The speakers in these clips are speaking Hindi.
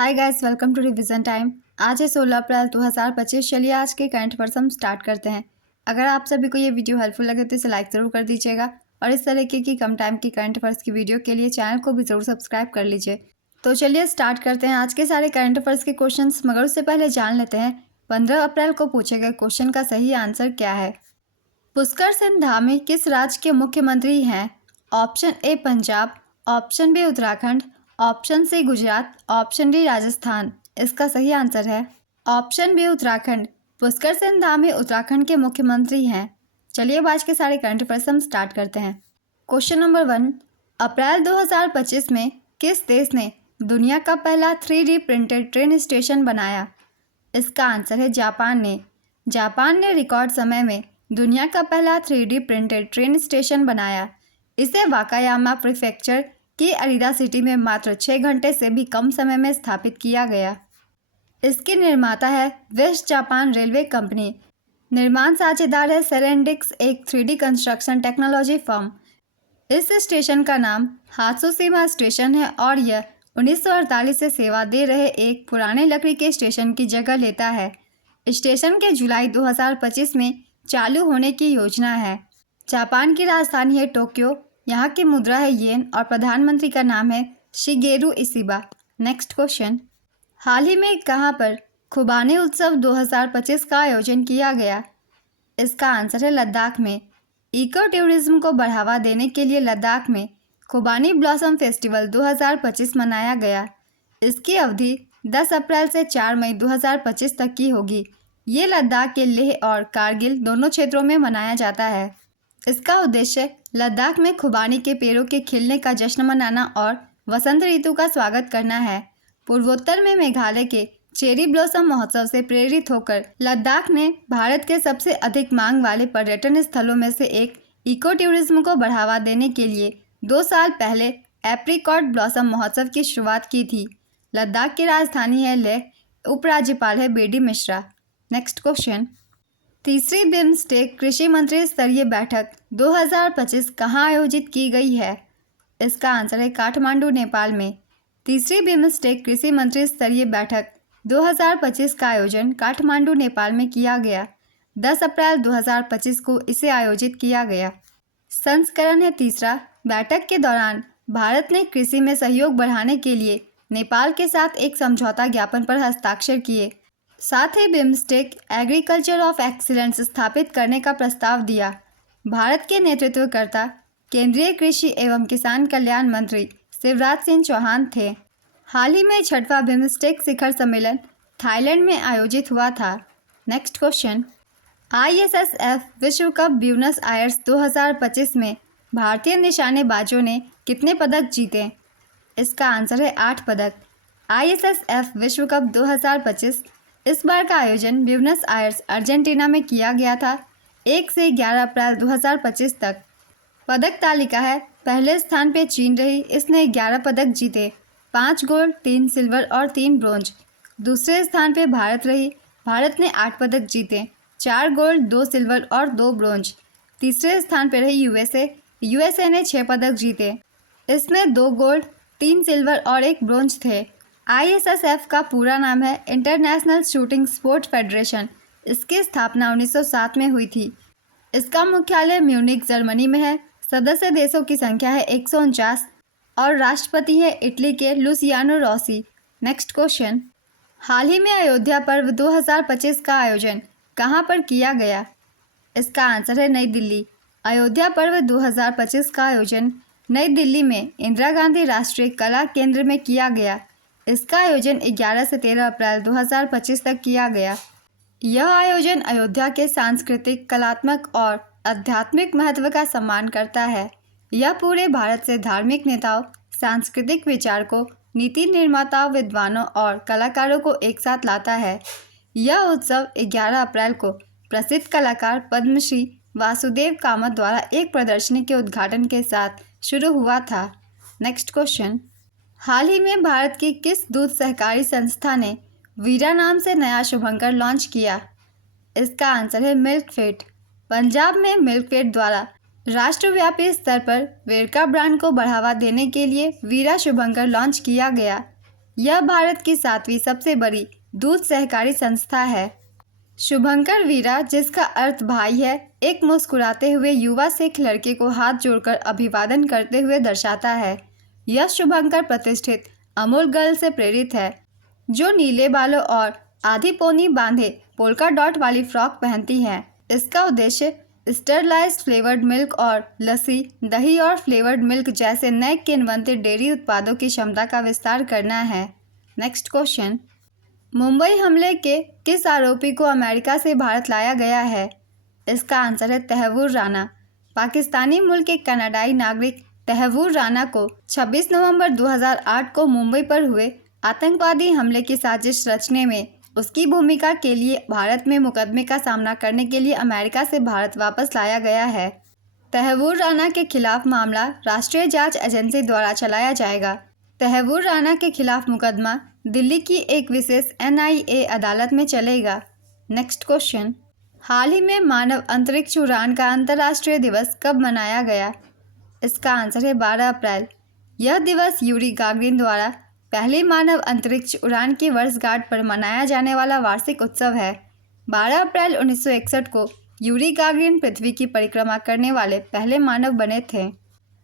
Hi guys, welcome to revision time. आज है 16 अप्रैल 2025। चलिए आज के करंट अफेयर्स हम स्टार्ट करते हैं। अगर आप सभी को ये वीडियो हेल्पफुल लगे तो इसे लाइक ज़रूर कर दीजिएगा और इस तरीके की कम टाइम की करंट अफेयर्स की वीडियो के लिए चैनल को भी ज़रूर सब्सक्राइब कर लीजिए। तो चलिए स्टार्ट करते हैं आज के सारे करंट अफेयर्स के क्वेश्चन, मगर उससे पहले जान लेते हैं 15 अप्रैल को पूछे गए क्वेश्चन का सही आंसर क्या है। पुष्कर सिंह धामी किस राज्य के मुख्यमंत्री हैं? Option A Punjab, option B Uttarakhand, option C Gujarat, option D Rajasthan. इसका सही आंसर है ऑप्शन बी उत्तराखंड। पुष्कर सिंह धामी उत्तराखंड के मुख्यमंत्री हैं। चलिए अब आज के सारे करंट अफेयर्स हम स्टार्ट करते हैं। क्वेश्चन नंबर 1, अप्रैल 2025 में किस देश ने दुनिया का पहला 3D प्रिंटेड ट्रेन स्टेशन बनाया? इसका आंसर है जापान ने। जापान ने रिकॉर्ड समय में दुनिया का पहला 3D प्रिंटेड ट्रेन स्टेशन बनाया। इसे वाकायामा प्रीफेक्चर की अरीदा सिटी में मात्र 6 घंटे से भी कम समय में स्थापित किया गया। इसकी निर्माता है वेस्ट जापान रेलवे कंपनी। निर्माण साझेदार है सेरेंडिक्स, एक 3D कंस्ट्रक्शन टेक्नोलॉजी फर्म। इस स्टेशन का नाम हात्सुशिमा स्टेशन है और यह 1948 से सेवा दे रहे एक पुराने लकड़ी के स्टेशन की जगह लेता है। स्टेशन के जुलाई 2025 में चालू होने की योजना है। जापान की राजधानी है टोक्यो, यहाँ की मुद्रा है येन और प्रधानमंत्री का नाम है शिगेरू इशिबा। नेक्स्ट क्वेश्चन, हाल ही में कहाँ पर खुबानी उत्सव 2025 का आयोजन किया गया? इसका आंसर है लद्दाख में। इको टूरिज्म को बढ़ावा देने के लिए लद्दाख में खुबानी ब्लॉसम फेस्टिवल 2025 मनाया गया। इसकी अवधि 10 अप्रैल से 4 मई 2025 तक की होगी। ये लद्दाख के लेह और कारगिल दोनों क्षेत्रों में मनाया जाता है। इसका उद्देश्य लद्दाख में खुबानी के पेड़ों के खिलने का जश्न मनाना और वसंत ऋतु का स्वागत करना है। पूर्वोत्तर में मेघालय के चेरी ब्लॉसम महोत्सव से प्रेरित होकर लद्दाख ने भारत के सबसे अधिक मांग वाले पर्यटन स्थलों में से एक इको टूरिज्म को बढ़ावा देने के लिए 2 साल पहले एप्रिकॉट ब्लॉसम महोत्सव की शुरुआत की थी। लद्दाख की राजधानी है लेह, उपराज्यपाल है बीडी मिश्रा। नेक्स्ट क्वेश्चन, तीसरी बिम्स्टेक कृषि मंत्री स्तरीय बैठक 2025 कहाँ आयोजित की गई है? इसका आंसर है काठमांडू, नेपाल में। तीसरी बिम्स्टेक कृषि मंत्री स्तरीय बैठक 2025 का आयोजन काठमांडू, नेपाल में किया गया। 10 अप्रैल 2025 को इसे आयोजित किया गया। संस्करण है तीसरा। बैठक के दौरान भारत ने कृषि में सहयोग बढ़ाने के लिए नेपाल के साथ एक समझौता ज्ञापन पर हस्ताक्षर किए। साथ ही बिम्स्टेक एग्रीकल्चर ऑफ एक्सीलेंस स्थापित करने का प्रस्ताव दिया। भारत के नेतृत्वकर्ता केंद्रीय कृषि एवं किसान कल्याण मंत्री शिवराज सिंह चौहान थे। हाल ही में 6वां बिम्स्टेक शिखर सम्मेलन थाईलैंड में आयोजित हुआ था। नेक्स्ट क्वेश्चन, ISSF विश्व कप ब्यूनस आयर्स 2025 में भारतीय निशानेबाजों ने कितने पदक जीते? इसका आंसर है 8 पदक। ISSF विश्व कप 2025 इस बार का आयोजन ब्यूनस आयर्स, अर्जेंटीना में किया गया था। 1 से 11 अप्रैल 2025 तक। पदक तालिका है, पहले स्थान पे चीन रही, इसने 11 पदक जीते, 5 गोल्ड, 3 सिल्वर और 3 ब्रोंज। दूसरे स्थान पे भारत रही, भारत ने 8 पदक जीते, 4 गोल्ड, 2 सिल्वर और 2 ब्रोंज। तीसरे स्थान पे रही यूएसए ने 6 पदक जीते, इसमें 2 गोल्ड, 3 सिल्वर और 1 ब्रोंज थे। ISSF का पूरा नाम है इंटरनेशनल शूटिंग स्पोर्ट फेडरेशन। इसकी स्थापना 1907 में हुई थी। इसका मुख्यालय म्यूनिक, जर्मनी में है। सदस्य देशों की संख्या है 149 और राष्ट्रपति है इटली के लुसियानो रोसी। नेक्स्ट क्वेश्चन, हाल ही में अयोध्या पर्व 2025 का आयोजन कहाँ पर किया गया? इसका आंसर है नई दिल्ली। अयोध्या पर्व 2025 का आयोजन नई दिल्ली में इंदिरा गांधी राष्ट्रीय कला केंद्र में किया गया। इसका आयोजन 11 से 13 अप्रैल 2025 तक किया गया। यह आयोजन अयोध्या के सांस्कृतिक, कलात्मक और आध्यात्मिक महत्व का सम्मान करता है। यह पूरे भारत से धार्मिक नेताओं, सांस्कृतिक विचारकों, नीति निर्माताओं, विद्वानों और कलाकारों को एक साथ लाता है। यह उत्सव 11 अप्रैल को प्रसिद्ध कलाकार पद्मश्री वासुदेव कामत द्वारा एक प्रदर्शनी के उद्घाटन के साथ शुरू हुआ था। नेक्स्ट क्वेश्चन, हाल ही में भारत की किस दूध सहकारी संस्था ने वीरा नाम से नया शुभंकर लॉन्च किया? इसका आंसर है मिल्कफेड। पंजाब में मिल्कफेड द्वारा राष्ट्रव्यापी स्तर पर वेरका ब्रांड को बढ़ावा देने के लिए वीरा शुभंकर लॉन्च किया गया। यह भारत की 7वीं सबसे बड़ी दूध सहकारी संस्था है। शुभंकर वीरा, जिसका अर्थ भाई है, एक मुस्कुराते हुए युवा सिख लड़के को हाथ जोड़कर अभिवादन करते हुए दर्शाता है। यह शुभंकर प्रतिष्ठित अमूल गर्ल से प्रेरित है, जो नीले बालों और आधी पोनी बांधे पोल्का डॉट वाली फ्रॉक पहनती है। इसका उद्देश्य स्टरलाइज्ड फ्लेवर्ड मिल्क और लस्सी, दही और फ्लेवर्ड मिल्क जैसे नए किण्वन्त डेयरी उत्पादों की क्षमता का विस्तार करना है। नेक्स्ट क्वेश्चन, मुंबई हमले के किस आरोपी को अमेरिका से भारत लाया गया है? इसका आंसर है तहव्वुर राना। पाकिस्तानी मूल के कनाडाई नागरिक तहव्वुर राना को 26 नवंबर 2008 को मुंबई पर हुए आतंकवादी हमले की साजिश रचने में उसकी भूमिका के लिए भारत में मुकदमे का सामना करने के लिए अमेरिका से भारत वापस लाया गया है। तहव्वुर राना के खिलाफ मामला राष्ट्रीय जांच एजेंसी द्वारा चलाया जाएगा। तहव्वुर राना के खिलाफ मुकदमा दिल्ली की एक विशेष NIA अदालत में चलेगा। नेक्स्ट क्वेश्चन, हाल ही में मानव अंतरिक्ष उड़ान का अंतर्राष्ट्रीय दिवस कब मनाया गया? इसका आंसर है 12 अप्रैल। यह दिवस यूरी गागरिन द्वारा पहली मानव अंतरिक्ष उड़ान की वर्षगांठ पर मनाया जाने वाला वार्षिक उत्सव है। 12 अप्रैल 1961 को यूरी गागरिन पृथ्वी की परिक्रमा करने वाले पहले मानव बने थे।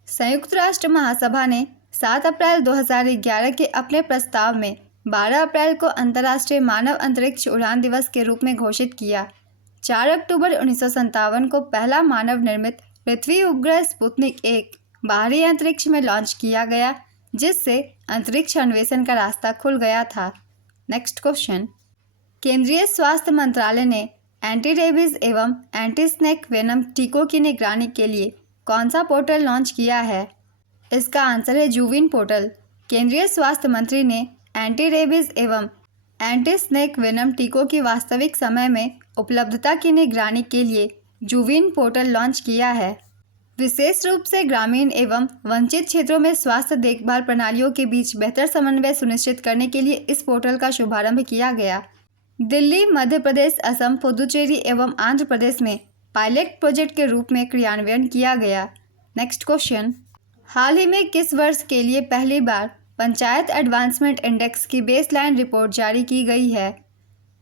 संयुक्त राष्ट्र महासभा ने 7 अप्रैल 2011 के अपने प्रस्ताव में 12 अप्रैल को अंतर्राष्ट्रीय मानव अंतरिक्ष उड़ान दिवस के रूप में घोषित किया। 4 अक्टूबर 1957 को पहला मानव निर्मित पृथ्वी उपग्रह स्पुतनिक 1 बाहरी अंतरिक्ष में लॉन्च किया गया, जिससे अंतरिक्ष अन्वेषण का रास्ता खुल गया था। नेक्स्ट क्वेश्चन, केंद्रीय स्वास्थ्य मंत्रालय ने एंटी रेबीज एवं एंटी स्नेक वेनम टीकों की निगरानी के लिए कौन सा पोर्टल लॉन्च किया है? इसका आंसर है जूविन पोर्टल। केंद्रीय स्वास्थ्य मंत्री ने एंटी रेबीज एवं एंटी स्नेक वेनम टीकों की वास्तविक समय में उपलब्धता की निगरानी के लिए जूविन पोर्टल लॉन्च किया है। विशेष रूप से ग्रामीण एवं वंचित क्षेत्रों में स्वास्थ्य देखभाल प्रणालियों के बीच बेहतर समन्वय सुनिश्चित करने के लिए इस पोर्टल का शुभारंभ किया गया। दिल्ली, मध्य प्रदेश, असम, पुदुचेरी एवं आंध्र प्रदेश में पायलट प्रोजेक्ट के रूप में क्रियान्वयन किया गया। नेक्स्ट क्वेश्चन, हाल ही में किस वर्ष के लिए पहली बार पंचायत एडवांसमेंट इंडेक्स की बेसलाइन रिपोर्ट जारी की गई है?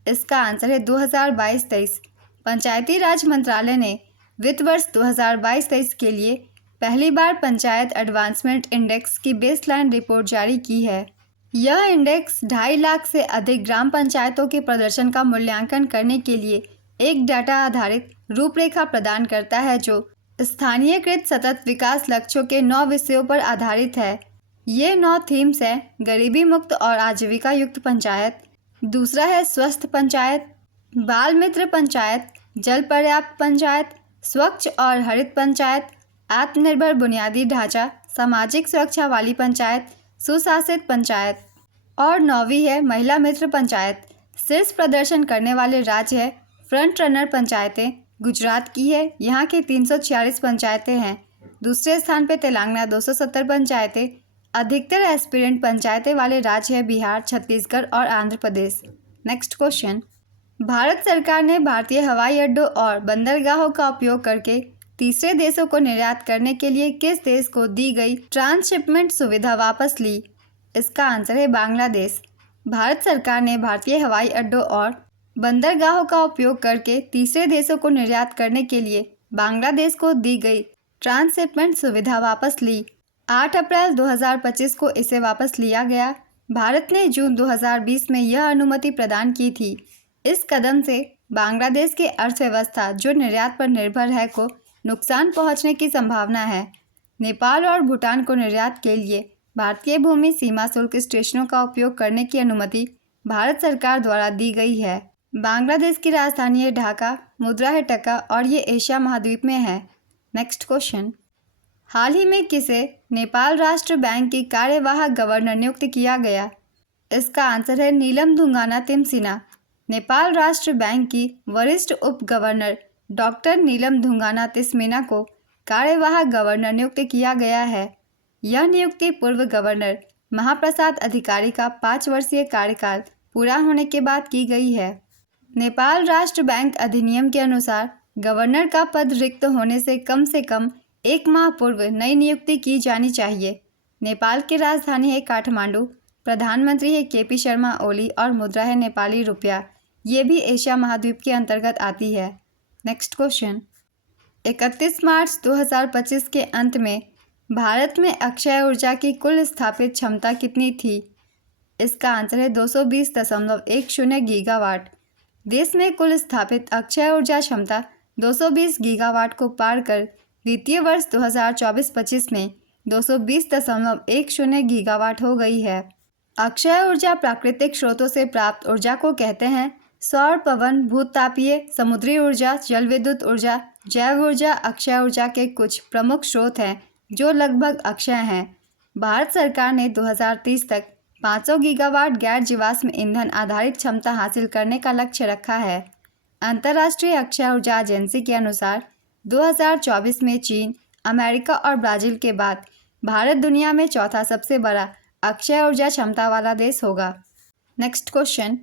इसका आंसर है 2022-23। पंचायती राज मंत्रालय ने वित्त वर्ष 2022-23 के लिए पहली बार पंचायत एडवांसमेंट इंडेक्स की बेसलाइन रिपोर्ट जारी की है। यह इंडेक्स 2.5 लाख से अधिक ग्राम पंचायतों के प्रदर्शन का मूल्यांकन करने के लिए एक डाटा आधारित रूपरेखा प्रदान करता है, जो स्थानीयकृत सतत विकास लक्ष्यों के 9 विषयों पर आधारित है। ये 9 थीम्स हैं: गरीबी मुक्त और आजीविका युक्त पंचायत, दूसरा है स्वस्थ पंचायत, बाल मित्र पंचायत, जल पर्याप्त पंचायत, स्वच्छ और हरित पंचायत, आत्मनिर्भर बुनियादी ढांचा, सामाजिक सुरक्षा वाली पंचायत, सुशासित पंचायत, और 9वीं है महिला मित्र पंचायत। शीर्ष प्रदर्शन करने वाले राज्य है फ्रंट रनर पंचायतें गुजरात की है, यहाँ की 346 पंचायतें हैं। दूसरे स्थान पे तेलंगाना 270 पंचायतें। अधिकतर एस्पिरेंट पंचायतें वाले राज्य है बिहार, छत्तीसगढ़ और आंध्र प्रदेश। नेक्स्ट क्वेश्चन, भारत सरकार ने भारतीय हवाई अड्डों और बंदरगाहों का उपयोग करके तीसरे देशों को निर्यात करने के लिए किस देश को दी गई ट्रांसशिपमेंट सुविधा वापस ली? इसका आंसर है बांग्लादेश। भारत सरकार ने भारतीय हवाई अड्डों और बंदरगाहों का उपयोग करके तीसरे देशों को निर्यात करने के लिए बांग्लादेश को दी गई ट्रांसशिपमेंट सुविधा वापस ली। 8 अप्रैल 2025 को इसे वापस लिया गया। भारत ने जून 2020 में यह अनुमति प्रदान की थी। इस कदम से बांग्लादेश की अर्थव्यवस्था, जो निर्यात पर निर्भर है, को नुकसान पहुंचने की संभावना है। नेपाल और भूटान को निर्यात के लिए भारतीय भूमि सीमा शुल्क स्टेशनों का उपयोग करने की अनुमति भारत सरकार द्वारा दी गई है। बांग्लादेश की राजधानी है ढाका, मुद्रा है टका और ये एशिया महाद्वीप में है। नेक्स्ट क्वेश्चन, हाल ही में किसे नेपाल राष्ट्र बैंक की कार्यवाहक गवर्नर नियुक्त किया गया? इसका आंसर है नीलम धुंगाना तिमसिना। नेपाल राष्ट्र बैंक की वरिष्ठ उप गवर्नर डॉक्टर नीलम धुंगाना तिमसिना को कार्यवाहक गवर्नर नियुक्त किया गया है। यह नियुक्ति पूर्व गवर्नर महाप्रसाद अधिकारी का 5 वर्षीय कार्यकाल पूरा होने के बाद की गई है। नेपाल राष्ट्र बैंक अधिनियम के अनुसार गवर्नर का पद रिक्त होने से कम 1 माह पूर्व नई नियुक्ति की जानी चाहिए। नेपाल की राजधानी है काठमांडू। प्रधानमंत्री है केपी शर्मा ओली और मुद्रा है नेपाली रुपया। ये भी एशिया महाद्वीप के अंतर्गत आती है। नेक्स्ट क्वेश्चन, 31 मार्च 2025 के अंत में भारत में अक्षय ऊर्जा की कुल स्थापित क्षमता कितनी थी? इसका आंसर है 220.10 गीगावाट। देश में कुल स्थापित अक्षय ऊर्जा क्षमता 220 गीगावाट को पार कर वित्तीय वर्ष 2024-25 में 220.10 गीगावाट हो गई है। अक्षय ऊर्जा प्राकृतिक स्रोतों से प्राप्त ऊर्जा को कहते हैं। सौर, पवन, भूतापीय, समुद्री ऊर्जा, जल विद्युत ऊर्जा, जैव ऊर्जा अक्षय ऊर्जा के कुछ प्रमुख स्रोत हैं जो लगभग अक्षय हैं। भारत सरकार ने 2030 तक 500 गीगावाट गैर जीवाश्म ईंधन आधारित क्षमता हासिल करने का लक्ष्य रखा है। अंतर्राष्ट्रीय अक्षय ऊर्जा एजेंसी के अनुसार 2024 में चीन, अमेरिका और ब्राज़ील के बाद भारत दुनिया में चौथा सबसे बड़ा अक्षय ऊर्जा क्षमता वाला देश होगा। नेक्स्ट क्वेश्चन,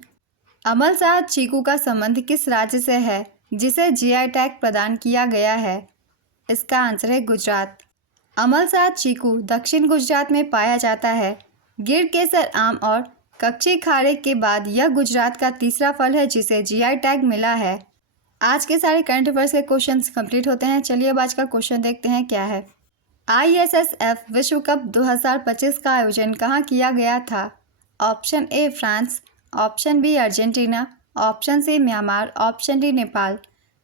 अमलसाद चीकू का संबंध किस राज्य से है जिसे जीआई टैग प्रदान किया गया है? इसका आंसर है गुजरात। अमलसाद चीकू दक्षिण गुजरात में पाया जाता है। गिर केसर आम और कच्ची खारे के बाद यह गुजरात का तीसरा फल है जिसे जीआई टैग मिला है। आज के सारे करंट अफेयर्स के क्वेश्चंस कंप्लीट होते हैं। चलिए अब आज का क्वेश्चन देखते हैं क्या है। ISSF विश्व कप 2025 का आयोजन कहाँ किया गया था? Option A France, option B Argentina, option C Myanmar, option D Nepal.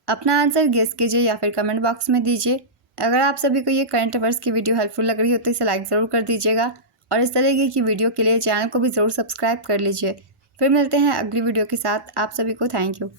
अपना आंसर गेस कीजिए या फिर कमेंट बॉक्स में दीजिए। अगर आप सभी को ये करंट अफेयर्स की वीडियो हेल्पफुल लग रही हो तो इसे लाइक ज़रूर कर दीजिएगा और इस तरीके की वीडियो के लिए चैनल को भी ज़रूर सब्सक्राइब कर लीजिए। फिर मिलते हैं अगली वीडियो के साथ। आप सभी को थैंक यू।